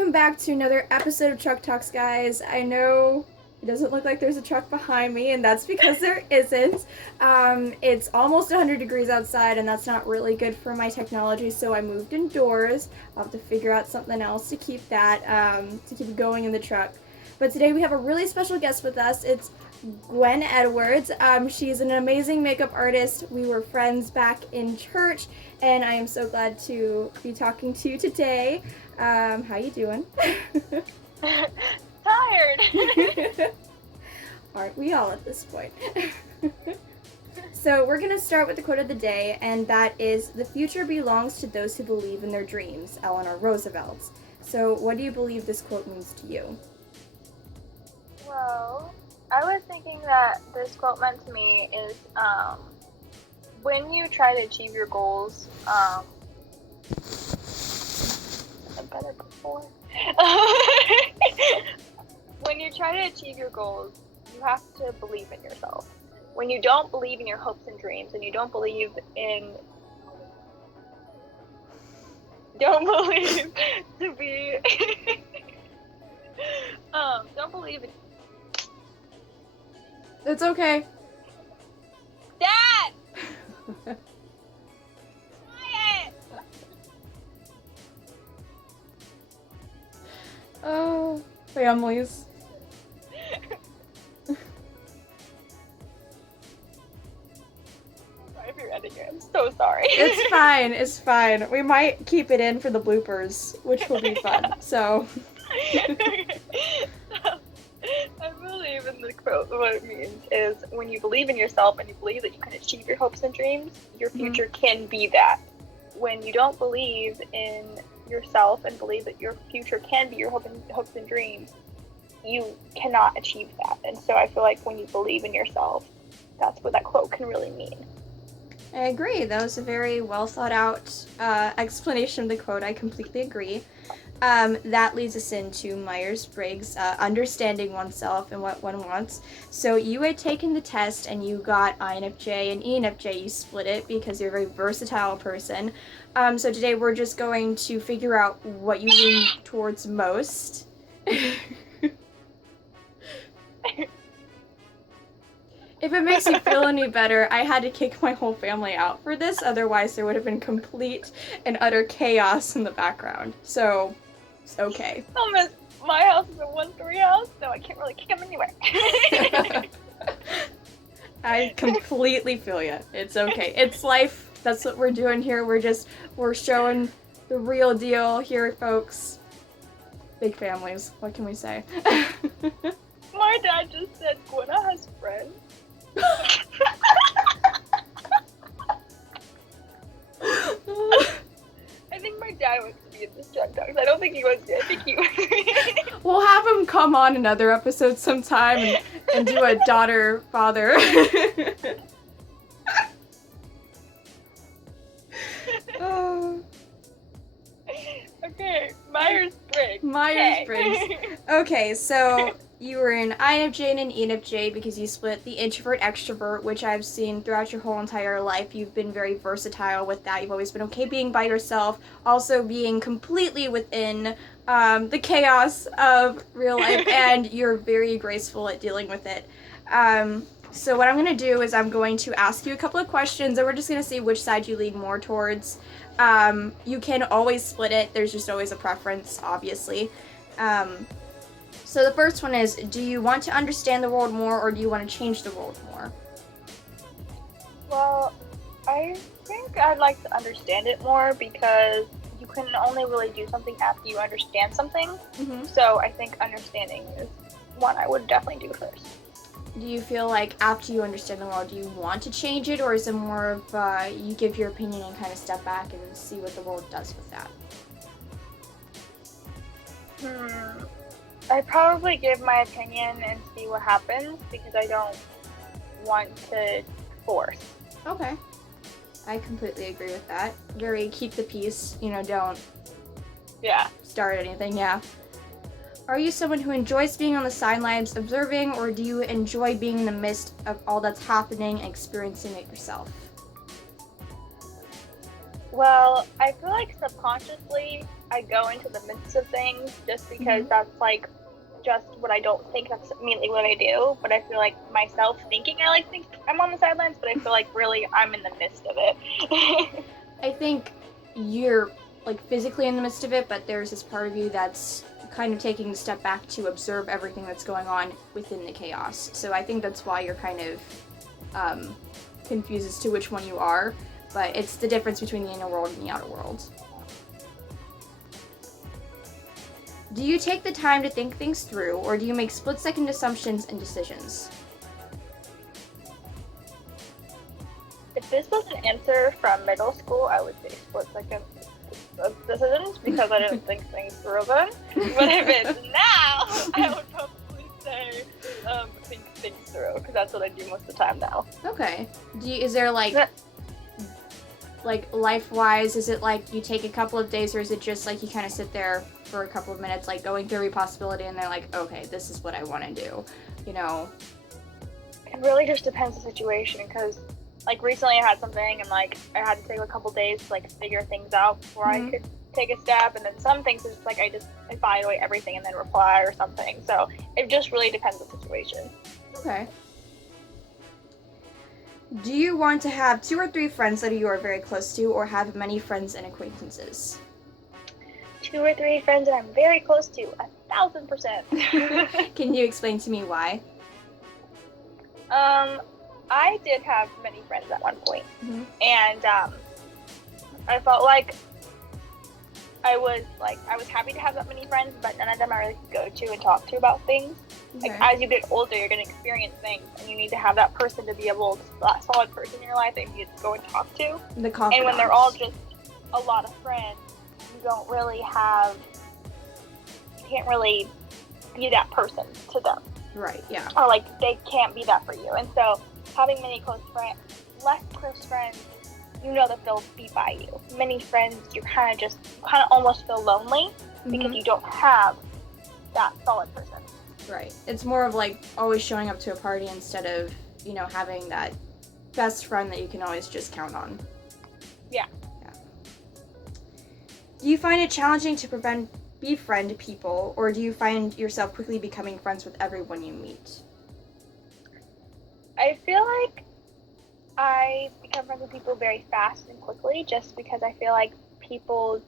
welcome back to another episode of Truck Talks, guys. I know it doesn't look like there's a truck behind me, and that's because there isn't. It's almost 100 degrees outside, and that's not really good for my technology, so I moved indoors. I'll have to figure out something else to keep that, to keep going in the truck. But today we have a really special guest with us. It's Gwen Edwards. She's an amazing makeup artist. We were friends back in church, and I am so glad to be talking to you today. How you doing? Tired. Aren't we all at this point? So we're going to start with the quote of the day, and that is, "The future belongs to those who believe in their dreams," Eleanor Roosevelt. So what do you believe this quote means to you? Well, I was thinking that this quote meant to me is when you try to achieve your goals, better before. When you try to achieve your goals, you have to believe in yourself. When you don't believe in your hopes and dreams, and you don't believe to be, don't believe in. It's okay. Dad! Quiet! Oh, families. Sorry if you're editing it. I'm so sorry. It's fine. It's fine. We might keep it in for the bloopers, which will be fun. So. I believe in the quote, what it means is when you believe in yourself and you believe that you can achieve your hopes and dreams, your future can be that. When you don't believe in yourself and believe that your future can be your hopes and dreams, you cannot achieve that. And so I feel like when you believe in yourself, that's what that quote can really mean. I agree. That was a very well thought out explanation of the quote. I completely agree. That leads us into Myers-Briggs, understanding oneself and what one wants. So you had taken the test and you got INFJ and ENFJ. You split it because you're a very versatile person. So today we're just going to figure out what you lean towards most. If it makes you feel any better, I had to kick my whole family out for this, otherwise there would have been complete and utter chaos in the background. So, it's okay. My house is a one-story house, so I can't really kick them anywhere. I completely feel you. It's okay. It's life. That's what we're doing here. We're showing the real deal here, folks. Big families. What can we say? My dad just said Gwenna has friends. I think my dad wants to be in this Truck Talks. I don't think he wants to. I think he We'll have him come on another episode sometime and do a daughter-father. Okay, Myers-Briggs. Myers-Briggs. Okay, so you were an INFJ and an ENFJ because you split the introvert-extrovert, which I've seen throughout your whole entire life. You've been very versatile with that. You've always been okay being by yourself, also being completely within the chaos of real life, and you're very graceful at dealing with it. So what I'm going to do is I'm going to ask you a couple of questions, and we're just going to see which side you lean more towards. You can always split it. There's just always a preference, obviously. So the first one is, do you want to understand the world more, or do you want to change the world more? Well, I think I'd like to understand it more because you can only really do something after you understand something. Mm-hmm. So I think understanding is one I would definitely do first. Do you feel like after you understand the world, do you want to change it, or is it more of you give your opinion and kind of step back and see what the world does with that? I'd probably give my opinion and see what happens because I don't want to force. Okay. I completely agree with that. Very keep the peace, don't start anything, yeah. Are you someone who enjoys being on the sidelines observing, or do you enjoy being in the midst of all that's happening and experiencing it yourself? Well, I feel like subconsciously I go into the midst of things just because that's like just what I don't think that's immediately what I do. But I feel like myself thinking I like think I'm on the sidelines, but I feel like really I'm in the midst of it. I think you're like physically in the midst of it, but there's this part of you that's kind of taking a step back to observe everything that's going on within the chaos. So I think that's why you're kind of confused as to which one you are, but it's the difference between the inner world and the outer world. Do you take the time to think things through, or do you make split-second assumptions and decisions? If this was an answer from middle school, I would say split second decisions because I didn't think things through then. But if it's now, I would probably say think things through because that's what I do most of the time now. Okay. Is there like life-wise, is it like you take a couple of days, or is it just like you kind of sit there for a couple of minutes, like going through every possibility, and they're like, okay, this is what I want to do, you know? It really just depends on the situation because like recently I had something and like I had to take a couple days to like figure things out before I could take a step, and then some things it's just like I evaluate everything and then reply or something. So it just really depends on the situation. Okay. Do you want to have 2 or 3 friends that you are very close to, or have many friends and acquaintances? 2 or 3 friends that I'm very close to, 1,000%. Can you explain to me why? I did have many friends at one point, and I felt like I was happy to have that many friends, but none of them I really could go to and talk to about things. Okay. Like as you get older, you're gonna experience things, and you need to have that person to be able to, that solid person in your life that you need to go and talk to. The confidants. And when they're all just a lot of friends, you don't really have, you can't really be that person to them. Right. Yeah. Or like they can't be that for you, and so having many close friends, less close friends, you know that they'll be by you. Many friends, you kind of almost feel lonely because you don't have that solid person. Right. It's more of like always showing up to a party instead of, you know, having that best friend that you can always just count on. Yeah. Do you find it challenging to befriend people, or do you find yourself quickly becoming friends with everyone you meet? I feel like I become friends with people very fast and quickly just because I feel like people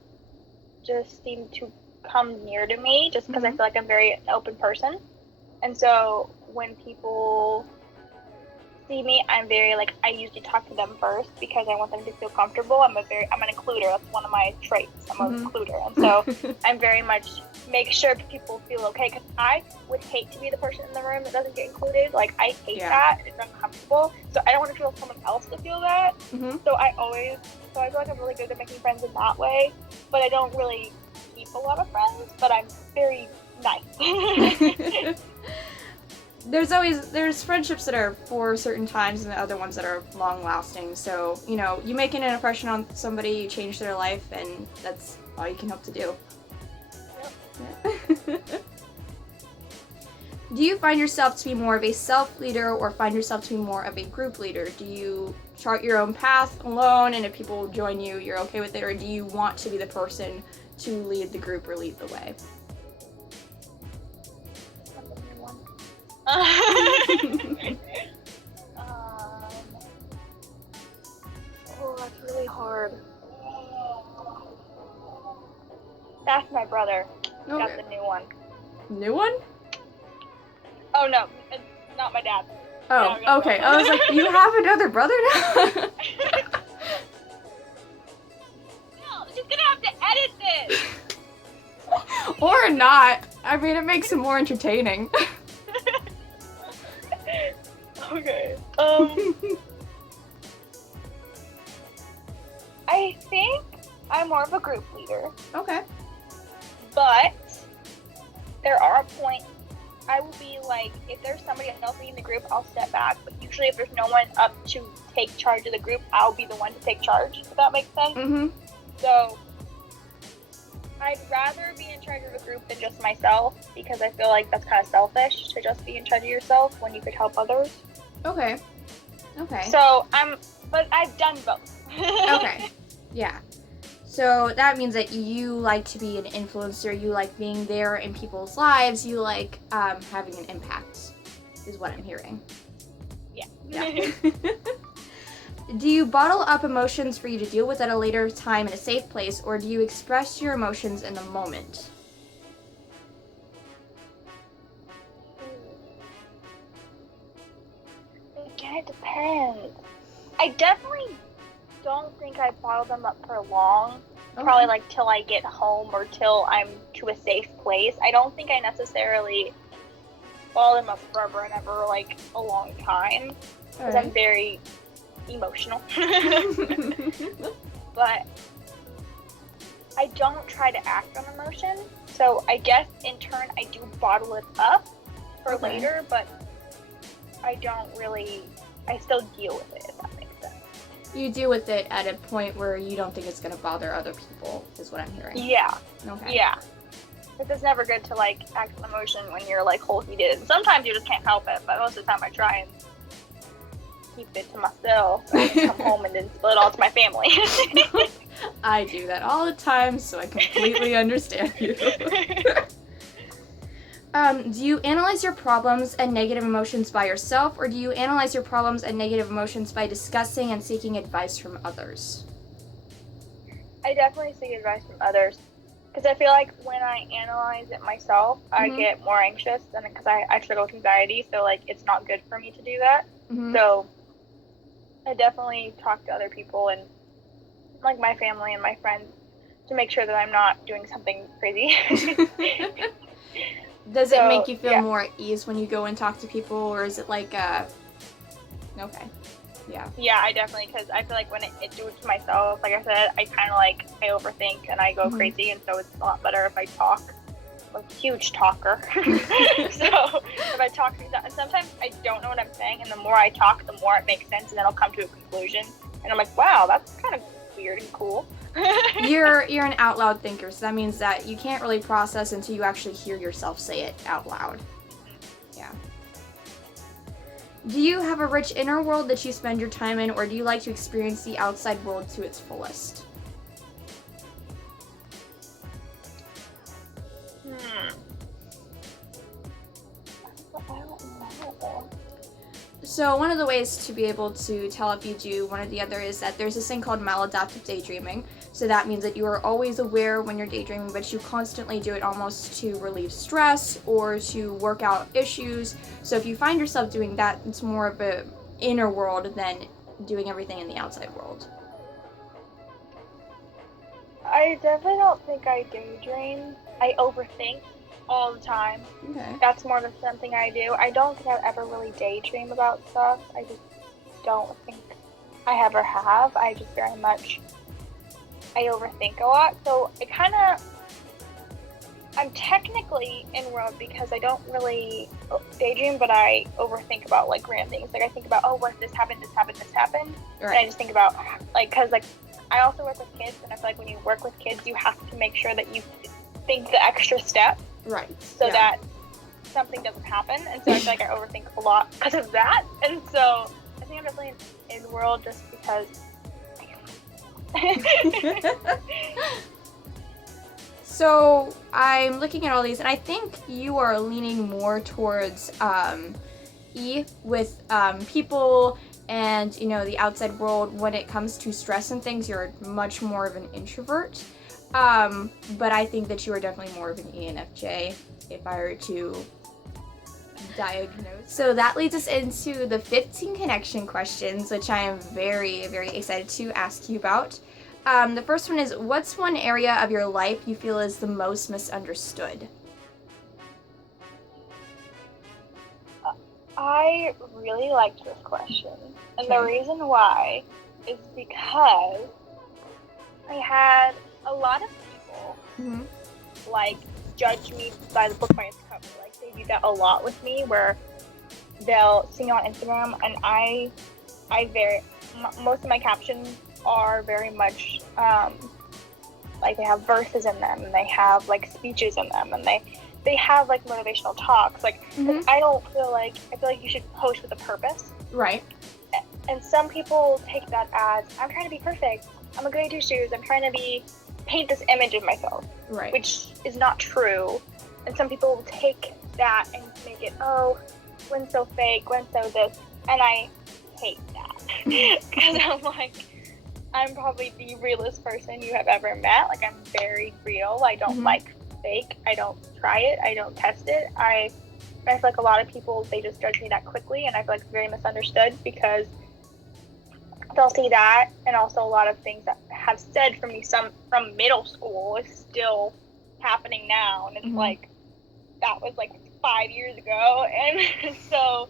just seem to come near to me just because I feel like I'm very open person. And so when people see me, I'm very like, I usually talk to them first because I want them to feel comfortable. I'm an includer. That's one of my traits. I'm an includer. And so I'm very much make sure people feel okay, because I would hate to be the person in the room that doesn't get included. Like, I hate that. It's uncomfortable. So I don't want to feel someone else to feel that. So I feel like I'm really good at making friends in that way, but I don't really keep a lot of friends, but I'm very nice. There's friendships that are for certain times and the other ones that are long lasting. So, you know, you make an impression on somebody, you change their life, and that's all you can hope to do. Yeah. Do you find yourself to be more of a self-leader or find yourself to be more of a group leader? Do you chart your own path alone, and if people join you, you're okay with it, or do you want to be the person to lead the group or lead the way? Oh, that's really hard. That's my brother. Okay. Got the new one. New one? Oh no, it's not my dad. Oh, No, okay. I was like, you have another brother now? No, she's gonna have to edit this. Or not. I mean, it makes it more entertaining. Okay. I think I'm more of a group leader. Okay. But there are points I will be like, if there's somebody else in the group, I'll step back. But usually if there's no one up to take charge of the group, I'll be the one to take charge, if that makes sense. So I'd rather be in charge of a group than just myself, because I feel like that's kind of selfish to just be in charge of yourself when you could help others. Okay. Okay. So but I've done both. Okay. Yeah. So that means that you like to be an influencer, you like being there in people's lives, you like having an impact, is what I'm hearing. Yeah. Do you bottle up emotions for you to deal with at a later time in a safe place, or do you express your emotions in the moment? Again, it depends. I definitely don't think I bottle them up for long. Okay. Probably like till I get home or till I'm to a safe place. I don't think I necessarily bottle them up forever and ever, like a long time, because I'm very emotional. But I don't try to act on emotion, so I guess in turn I do bottle it up for later, but I still deal with it, if that makes sense. You deal with it at a point where you don't think it's going to bother other people, is what I'm hearing. Yeah. Okay. Yeah. Because it's never good to, like, act on emotion when you're, like, whole heated. Sometimes you just can't help it, but most of the time I try and keep it to myself and come home and then spill it all to my family. I do that all the time, so I completely understand you. Do you analyze your problems and negative emotions by yourself, or do you analyze your problems and negative emotions by discussing and seeking advice from others? I definitely seek advice from others, because I feel like when I analyze it myself, I get more anxious, and because I struggle with anxiety, so like it's not good for me to do that. So I definitely talk to other people and like my family and my friends to make sure that I'm not doing something crazy. Does it make you feel more at ease when you go and talk to people, or is it like okay. Yeah, I definitely, because I feel like when I do it to myself, like I said, I kind of like, I overthink and I go crazy, and so it's a lot better if I talk. I'm a huge talker. So if I talk things out, and sometimes I don't know what I'm saying, and the more I talk, the more it makes sense, and then I'll come to a conclusion, and I'm like, wow, that's kind of weird and cool. You're an out loud thinker, so that means that you can't really process until you actually hear yourself say it out loud. Yeah. Do you have a rich inner world that you spend your time in, or do you like to experience the outside world to its fullest? I don't know. So one of the ways to be able to tell if you do one or the other is that there's this thing called maladaptive daydreaming. So that means that you are always aware when you're daydreaming, but you constantly do it almost to relieve stress or to work out issues. So if you find yourself doing that, it's more of an inner world than doing everything in the outside world. I definitely don't think I daydream. I overthink all the time. Okay. That's more of something I do. I don't think I've ever really daydream about stuff. I just don't think I ever have. I just very much, I overthink a lot. So it kind of, I'm technically in world because I don't really daydream, but I overthink about like random things. Like I think about, oh, what if this happened, this happened, this happened. Right. And I just think about like, cause like I also work with kids, and I feel like when you work with kids, you have to make sure that you think the extra step. Right. So that something doesn't happen. And so I feel like I overthink a lot because of that. And so I think I'm definitely in world just because. So I'm looking at all these, and I think you are leaning more towards E with people and, you know, the outside world. When it comes to stress and things, you're much more of an introvert. But I think that you are definitely more of an ENFJ if I were to diagnose. So that leads us into the 15 connection questions, which I am very, very excited to ask you about. The first one is, what's one area of your life you feel is the most misunderstood? I really liked this question. And the reason why is because I had a lot of people like judge me by the book by its cover. Like they do that a lot with me, where they'll see me on Instagram, and most of my captions are very much like they have verses in them, and they have like speeches in them, and they have like motivational talks. Like I feel like you should post with a purpose. Right. And some people take that as, I'm trying to be perfect. I'm a goody two shoes. I'm trying to paint this image of myself, Right. which is not true. And some people will take that and make it, oh, Gwen's so fake, Gwen's so this, and I hate that because I'm like, I'm probably the realest person you have ever met. Like, I'm very real. I don't like fake. I don't try it. I don't test it. I feel like a lot of people, they just judge me that quickly, and I feel like it's very misunderstood because they'll see that, and also a lot of things that have said from me from middle school is still happening now, and it's like, that was like 5 years ago, and so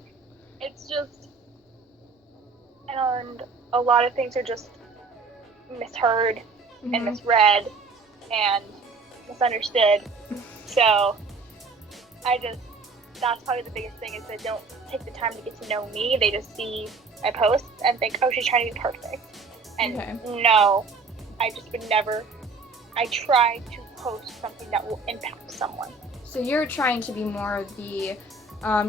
it's just, and a lot of things are just misheard and misread and misunderstood. So that's probably the biggest thing, is they don't take the time to get to know me. They just see my posts and think, oh, she's trying to be perfect. And no, I just would never. I try to post something that will impact someone. So you're trying to be more of the,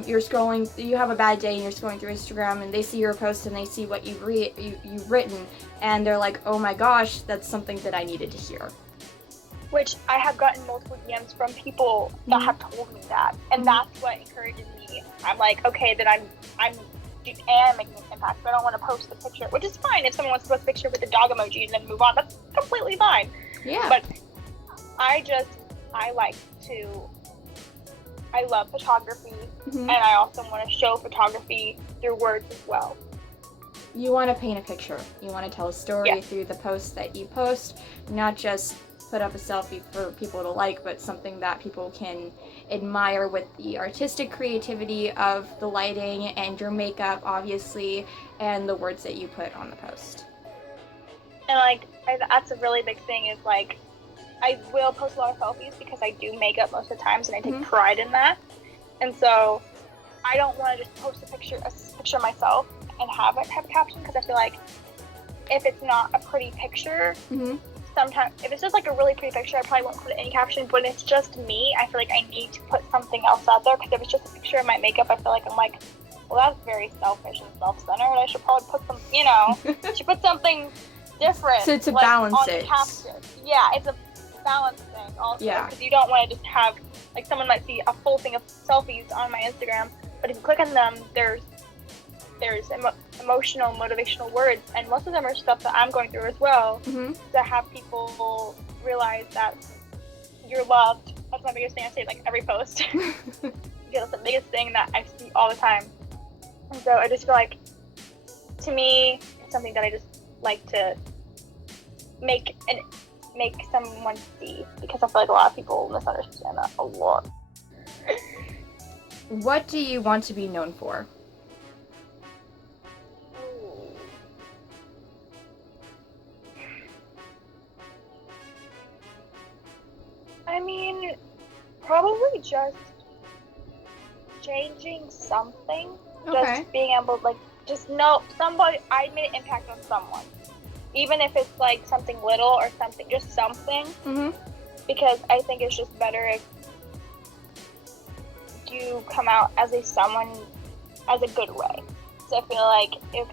you're scrolling, you have a bad day and you're scrolling through Instagram and they see your post and they see what you've written and they're like, oh my gosh, that's something that I needed to hear. Which I have gotten multiple DMs from people that have told me that, and that's what encourages me. I'm like, okay, then I am making an impact, but I don't want to post the picture, which is fine. If someone wants to post a picture with the dog emoji and then move on, that's completely fine. Yeah. But I love photography, and I also want to show photography through words as well. You want to paint a picture. You want to tell a story through the posts that you post, not just put up a selfie for people to like, but something that people can admire with the artistic creativity of the lighting and your makeup, obviously, and the words that you put on the post. And like, that's a really big thing, is like, I will post a lot of selfies because I do makeup most of the times and I take pride in that. And so I don't want to just post a picture of myself and have it have a caption, because I feel like if it's not a pretty picture, sometimes, if it's just like a really pretty picture, I probably won't put any caption, but it's just me, I feel like I need to put something else out there, because if it's just a picture of my makeup, I feel like I'm like, well, that's very selfish and self-centered. I should probably put some, should put something different. So to like, balance on it. The caption. Yeah, it's a balance thing also, because you don't want to just have, like, someone might see a full thing of selfies on my Instagram, but if you click on them, there's emotional, motivational words, and most of them are stuff that I'm going through as well, to have people realize that you're loved. That's my biggest thing I say, like, every post. That's the biggest thing that I see all the time. And so I just feel like, to me, it's something that I just like to make someone see, because I feel like a lot of people misunderstand that a lot. What do you want to be known for? I mean, probably just changing something. Okay. Just being able to, like, just know somebody, I made an impact on someone. Even if it's, like, something little or something, just something. Because I think it's just better if you come out as a good way. So I feel like if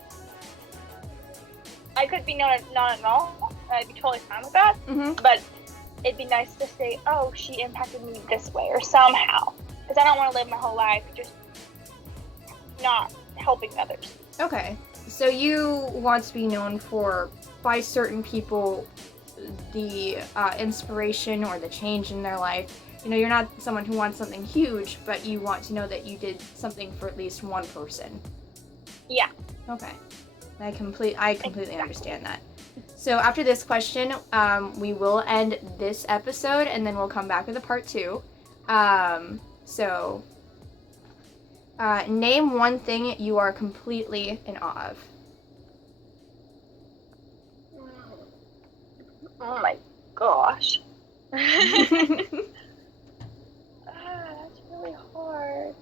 I could be known as not at all, I'd be totally fine with that. But it'd be nice to say, oh, she impacted me this way or somehow. Because I don't want to live my whole life just not helping others. Okay. So you want to be known for, by certain people, the inspiration or the change in their life. You're not someone who wants something huge, but you want to know that you did something for at least one person. Yeah. Okay. I completely understand that. So after this question, we will end this episode, and then we'll come back with a part 2. Name one thing you are completely in awe of. Oh my gosh. That's really hard.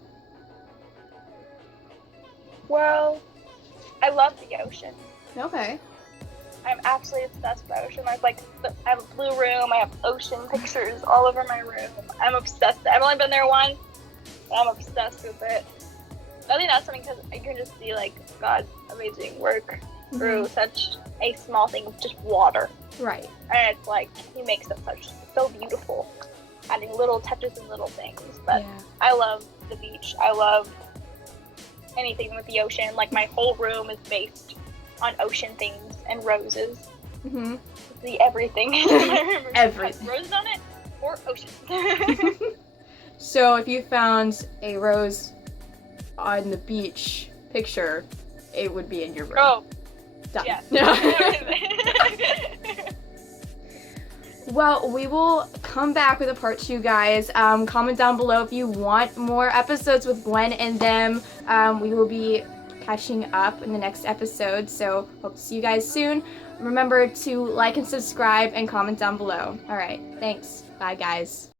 Well, I love the ocean. Okay. I'm absolutely obsessed with the ocean. I have a blue room. I have ocean pictures all over my room. I'm obsessed. I've only been there once, but I'm obsessed with it. I think that's something, because you can just see, like, God's amazing work through such a small thing of just water. Right. And it's like, he makes it so beautiful, adding little touches and little things. But Yeah. I love the beach. I love anything with the ocean. Like, my whole room is based on ocean things and roses. Mm-hmm. The everything in my room Everything. has roses on it or ocean. So if you found a rose on the beach picture, it would be in your room. Oh, Done. yes. Well, we will come back with a part 2, guys. Comment down below if you want more episodes with Gwen and them. We will be catching up in the next episode, so hope to see you guys soon. Remember to like and subscribe and comment down below. All right, thanks. Bye, guys.